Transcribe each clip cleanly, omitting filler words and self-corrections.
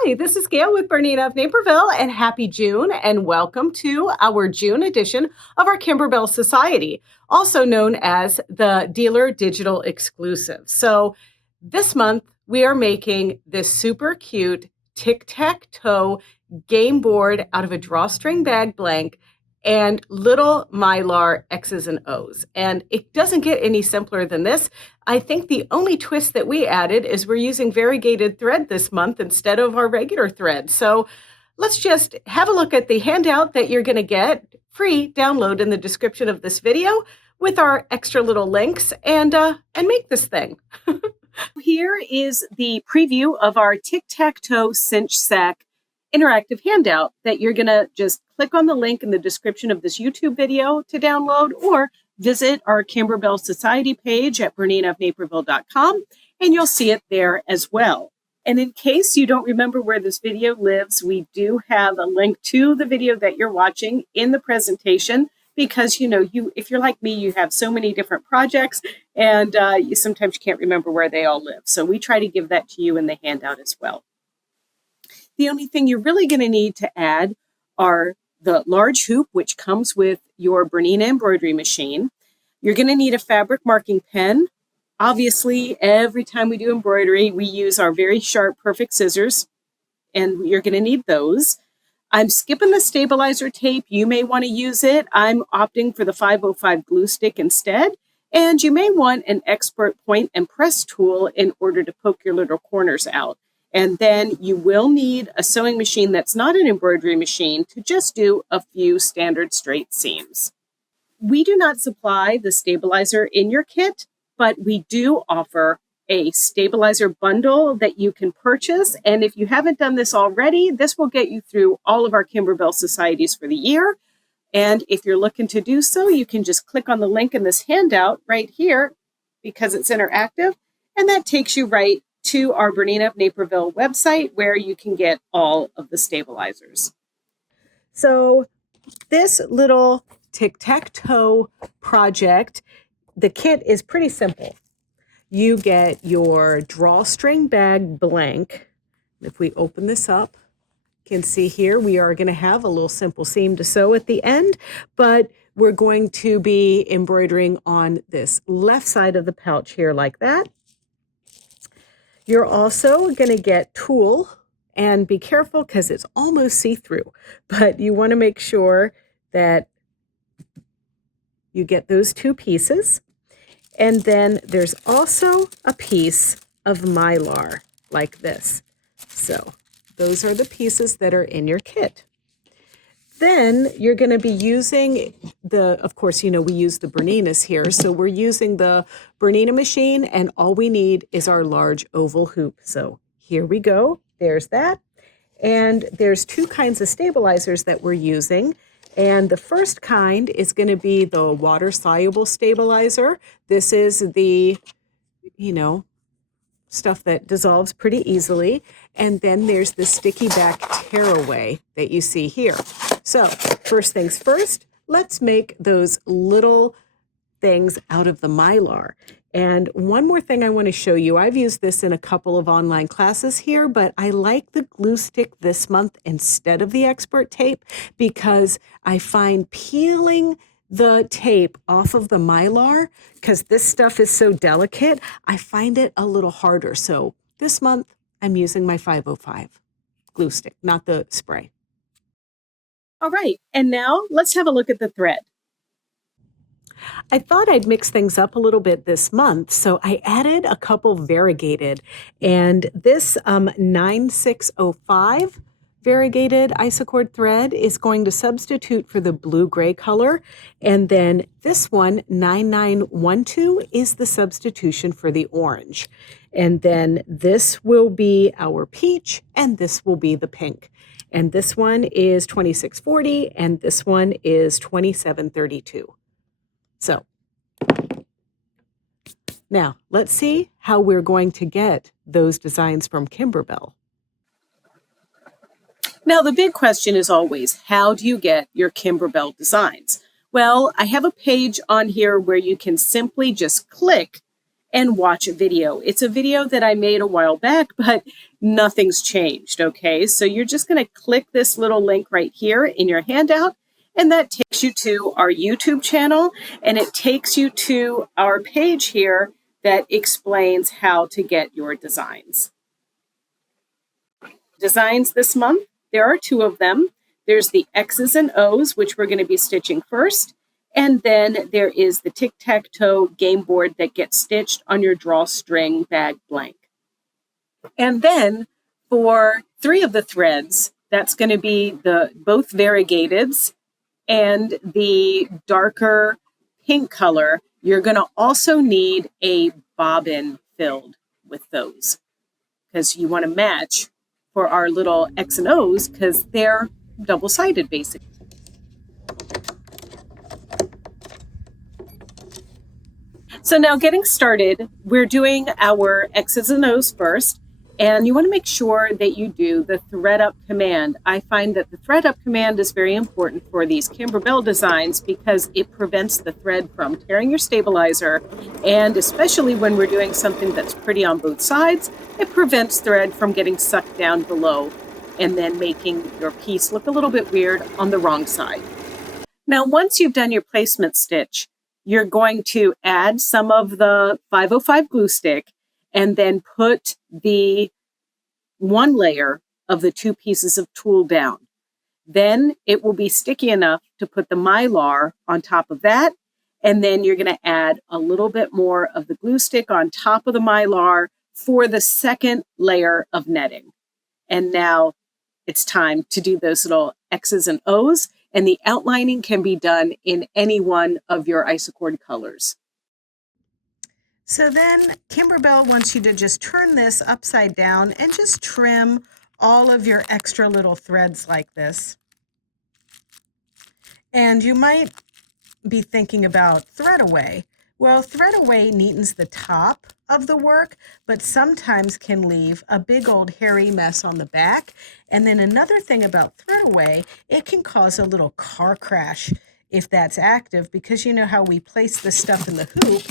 Hi, this is Gayle with BERNINA of Naperville, and happy June, and welcome to our June edition of our Kimberbell Society, also known as the Dealer Digital Exclusive. So this month, we are making this super cute tic-tac-toe game board out of a drawstring bag blank and little Mylar X's and O's. And it doesn't get any simpler than this. I think the only twist that we added is we're using variegated thread this month instead of our regular thread. So let's just have a look at the handout that you're going to get free download in the description of this video with our extra little links and make this thing. Here is the preview of our tic-tac-toe cinch sack interactive handout that you're going to just click on the link in the description of this YouTube video to download, or visit our Kimberbell Society page at BERNINAofNaperville.com, and you'll see it there as well. And in case you don't remember where this video lives, we do have a link to the video that you're watching in the presentation, because if you're like me, you have so many different projects, and you sometimes can't remember where they all live. So we try to give that to you in the handout as well. The only thing you're really going to need to add are the large hoop, which comes with your Bernina embroidery machine. You're going to need a fabric marking pen. Obviously, every time we do embroidery, we use our very sharp, perfect scissors, and you're going to need those. I'm skipping the stabilizer tape. You may want to use it. I'm opting for the 505 glue stick instead. And you may want an expert point and press tool in order to poke your little corners out. And then you will need a sewing machine that's not an embroidery machine to just do a few standard straight seams. We do not supply the stabilizer in your kit, but we do offer a stabilizer bundle that you can purchase. And if you haven't done this already, this will get you through all of our Kimberbell societies for the year. And if you're looking to do so, you can just click on the link in this handout right here because it's interactive. And that takes you right to our Bernina of Naperville website, where you can get all of the stabilizers. So this little tic-tac-toe project, the kit is pretty simple. You get your drawstring bag blank. If we open this up, you can see here we are going to have a little simple seam to sew at the end, but we're going to be embroidering on this left side of the pouch here like that. You're also going to get tulle, and be careful because it's almost see-through, but you want to make sure that you get those two pieces. And then there's also a piece of Mylar like this. So those are the pieces that are in your kit. Then you're going to be using of course, we use the Berninas here. So we're using the Bernina machine, and all we need is our large oval hoop. So here we go. There's that. And there's two kinds of stabilizers that we're using. And the first kind is going to be the water-soluble stabilizer. This is the, stuff that dissolves pretty easily. And then there's the sticky back tearaway that you see here. So first things first, let's make those little things out of the Mylar. And one more thing I want to show you, I've used this in a couple of online classes here, but I like the glue stick this month instead of the expert tape because I find peeling the tape off of the Mylar, because this stuff is so delicate, I find it a little harder. So this month I'm using my 505 glue stick, not the spray. All right, and now let's have a look at the thread. I thought I'd mix things up a little bit this month, so I added a couple variegated, and this 9605 variegated isocord thread is going to substitute for the blue-gray color, and then this one 9912 is the substitution for the orange, and then this will be our peach, and this will be the pink. And this one is 2640, and this one is 2732. So now let's see how we're going to get those designs from Kimberbell. Now, the big question is always, how do you get your Kimberbell designs? Well, I have a page on here where you can simply just click and watch a video. It's a video that I made a while back, but nothing's changed, okay? So you're just gonna click this little link right here in your handout, and that takes you to our YouTube channel, and it takes you to our page here that explains how to get your designs. Designs this month, there are 2 of them. There's the X's and O's, which we're going to be stitching first. And then there is the tic-tac-toe game board that gets stitched on your drawstring bag blank. And then for 3 of the threads, that's going to be both variegateds and the darker pink color. You're going to also need a bobbin filled with those because you want to match for our little X and O's because they're double-sided basically. So now getting started, we're doing our X's and O's first, and you want to make sure that you do the thread up command. I find that the thread up command is very important for these Kimberbell designs because it prevents the thread from tearing your stabilizer, and especially when we're doing something that's pretty on both sides, it prevents thread from getting sucked down below and then making your piece look a little bit weird on the wrong side. Now, once you've done your placement stitch, you're going to add some of the 505 glue stick and then put the 1 layer of the 2 pieces of tulle down. Then it will be sticky enough to put the mylar on top of that. And then you're going to add a little bit more of the glue stick on top of the mylar for the 2nd layer of netting. And now it's time to do those little X's and O's. And the outlining can be done in any one of your isocord colors. So then Kimberbell wants you to just turn this upside down and just trim all of your extra little threads like this. And you might be thinking about thread away. Well, thread away neatens the top of the work, but sometimes can leave a big old hairy mess on the back. And then another thing about thread away, it can cause a little car crash if that's active, because you know how we place the stuff in the hoop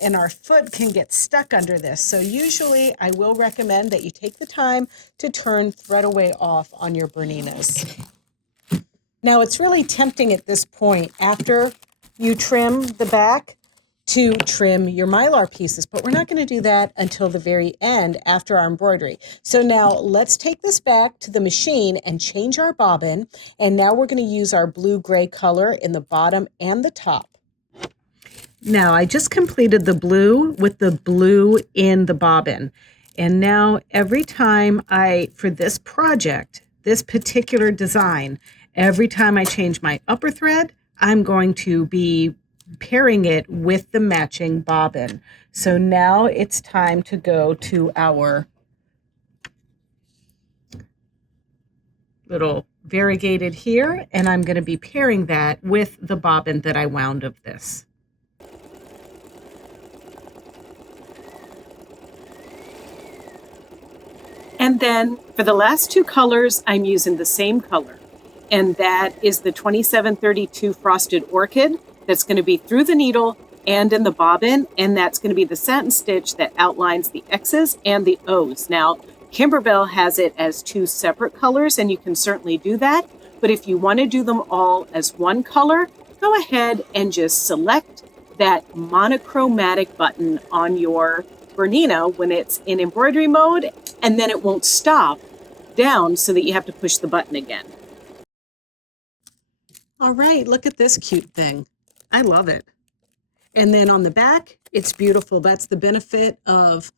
and our foot can get stuck under this. So usually I will recommend that you take the time to turn thread away off on your Berninas. Now it's really tempting at this point after you trim the back to trim your mylar pieces, but we're not going to do that until the very end after our embroidery. So now let's take this back to the machine and change our bobbin. And now we're going to use our blue-gray color in the bottom and the top. Now I just completed the blue with the blue in the bobbin. And now every time for this project, this particular design, every time I change my upper thread, I'm going to be pairing it with the matching bobbin. So now it's time to go to our little variegated here, and I'm going to be pairing that with the bobbin that I wound of this. And then for the last 2 colors, I'm using the same color, and that is the 2732 Frosted Orchid. That's going to be through the needle and in the bobbin, and that's going to be the satin stitch that outlines the X's and the O's. Now, Kimberbell has it as 2 separate colors, and you can certainly do that, but if you want to do them all as 1 color, go ahead and just select that monochromatic button on your Bernina when it's in embroidery mode, and then it won't stop down so that you have to push the button again. All right, look at this cute thing. I love it. And then on the back, it's beautiful. That's the benefit of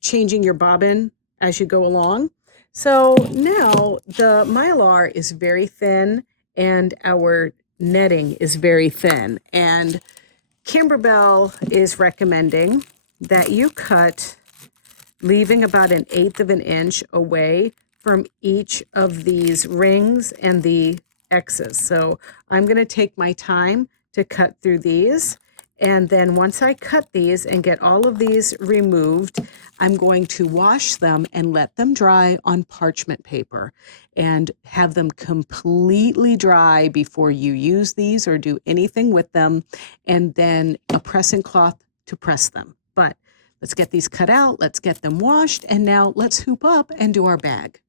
changing your bobbin as you go along. So now the mylar is very thin and our netting is very thin. And Kimberbell is recommending that you cut, leaving about 1/8 of an inch away from each of these rings and the X's. So I'm going to take my time to cut through these. And then once I cut these and get all of these removed, I'm going to wash them and let them dry on parchment paper and have them completely dry before you use these or do anything with them. And then a pressing cloth to press them. But let's get these cut out, let's get them washed, and now let's hoop up and do our bag.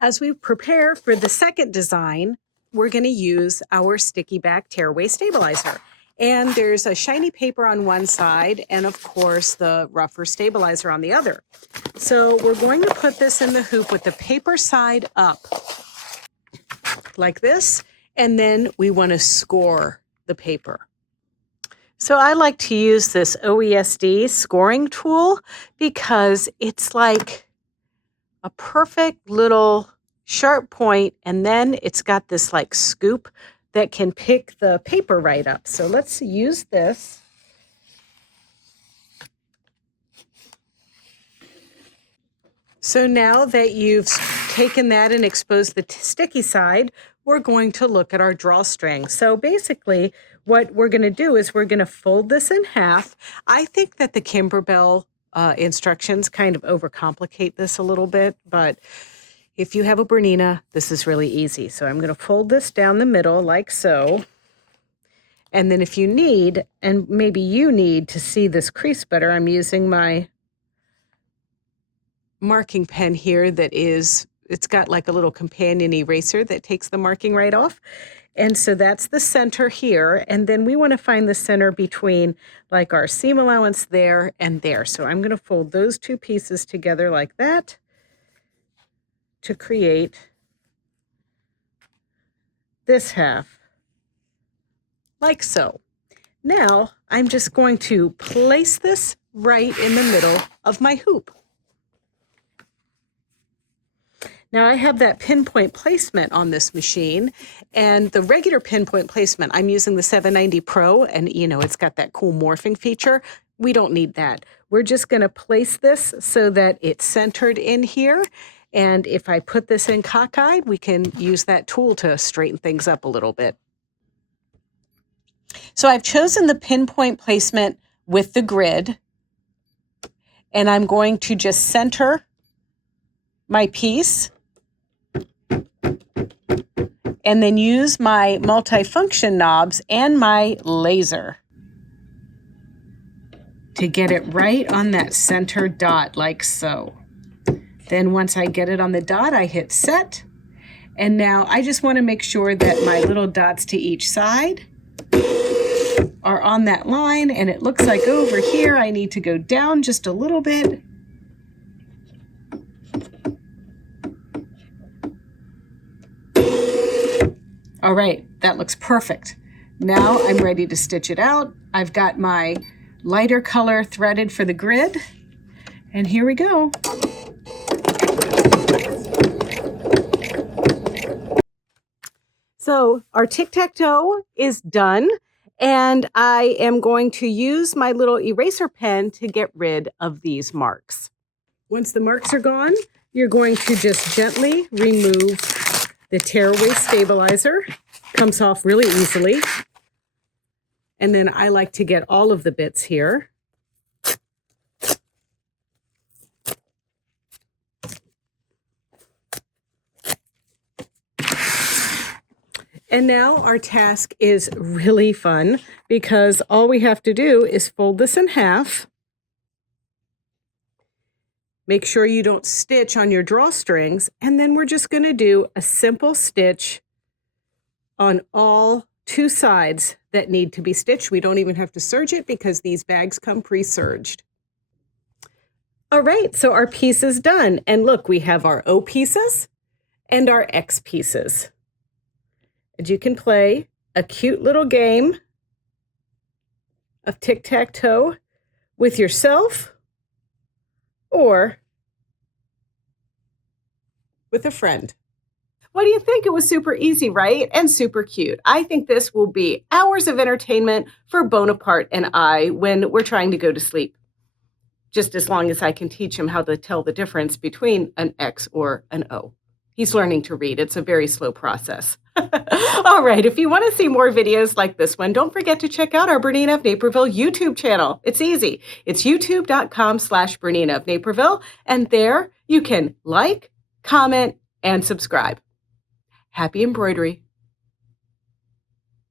As we prepare for the second design, we're going to use our sticky back tearaway stabilizer. And there's a shiny paper on one side and, of course, the rougher stabilizer on the other. So we're going to put this in the hoop with the paper side up like this, and then we want to score the paper. So I like to use this OESD scoring tool because it's like a perfect little sharp point, and then it's got this like scoop that can pick the paper right up. So let's use this. So now that you've taken that and exposed the sticky side, we're going to look at our drawstring. So basically what we're going to do is we're going to fold this in half. I think that the Kimberbell instructions kind of overcomplicate this a little bit, but if you have a Bernina, this is really easy. So I'm going to fold this down the middle like so. And then if you need, and maybe you need to see this crease better, I'm using my marking pen here that is, it's got like a little companion eraser that takes the marking right off. And so that's the center here. And then we want to find the center between like our seam allowance there and there. So I'm going to fold those two pieces together like that to create this half, like so. Now I'm just going to place this right in the middle of my hoop. Now I have that pinpoint placement on this machine, and the regular pinpoint placement, I'm using the 790 Pro, and you know, it's got that cool morphing feature. We don't need that. We're just going to place this so that it's centered in here. And if I put this in cockeyed, we can use that tool to straighten things up a little bit. So I've chosen the pinpoint placement with the grid, and I'm going to just center my piece and then use my multifunction knobs and my laser to get it right on that center dot like so. Then once I get it on the dot, I hit set. And now I just want to make sure that my little dots to each side are on that line. And it looks like over here, I need to go down just a little bit. All right, that looks perfect. Now I'm ready to stitch it out. I've got my lighter color threaded for the grid. And here we go. So our tic-tac-toe is done, and I am going to use my little eraser pen to get rid of these marks. Once the marks are gone, you're going to just gently remove the tearaway stabilizer. Comes off really easily. And then I like to get all of the bits here. And now our task is really fun because all we have to do is fold this in half. Make sure you don't stitch on your drawstrings, and then we're just going to do a simple stitch on all two sides that need to be stitched. We don't even have to serge it because these bags come pre-serged. All right, so our piece is done. And look, we have our O pieces and our X pieces. And you can play a cute little game of tic-tac-toe with yourself or with a friend. What do you think? It was super easy, right? And super cute. I think this will be hours of entertainment for Bonaparte and I when we're trying to go to sleep. Just as long as I can teach him how to tell the difference between an X or an O. He's learning to read. It's a very slow process. All right, if you want to see more videos like this one, don't forget to check out our BERNINA of Naperville YouTube channel. It's easy. It's youtube.com/BERNINA of Naperville, and there you can like, comment, and subscribe. Happy embroidery.